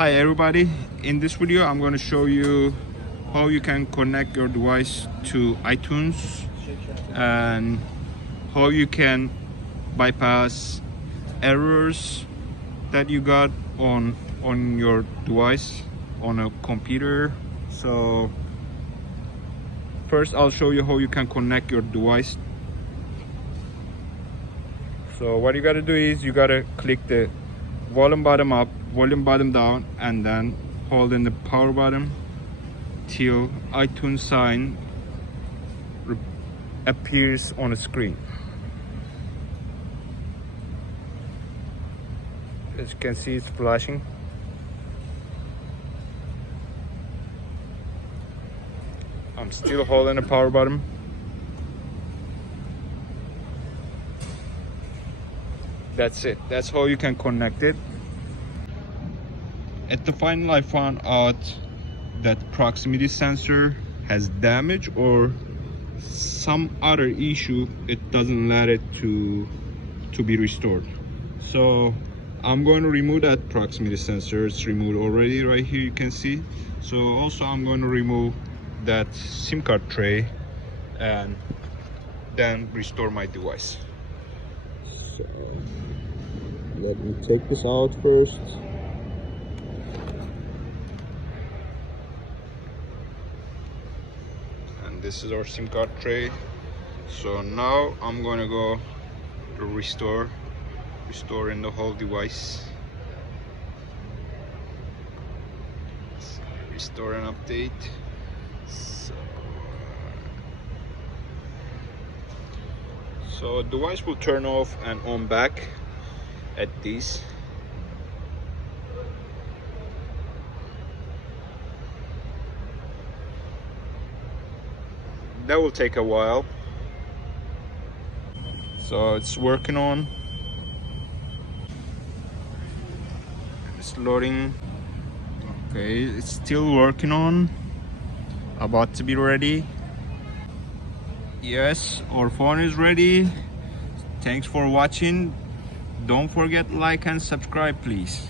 Hi everybody, in this video I'm going to show you how you can connect your device to iTunes and how you can bypass errors that you got on your device on a computer. So first I'll show you how you can connect your device. So what you got to do is you got to click the volume button up, volume button down, and then hold in the power button till iTunes sign appears on the screen. As you can see, it's flashing. I'm still holding the power button. That's it. That's how you can connect it. At the final, I found out that proximity sensor has damage or some other issue. It doesn't let it to be restored. So I'm going to remove that proximity sensor. It's removed already right here, you can see. So also I'm going to remove that SIM card tray and then restore my device. So let me take this out first. And this is our SIM card tray. So now I'm going to go to restoring the whole device. Restore and update. So device will turn off and on back at this. That will take a while. So it's working on. It's loading. Okay, it's still working on. About to be ready. Yes, our phone is ready. Thanks for watching. Don't forget like and subscribe, please.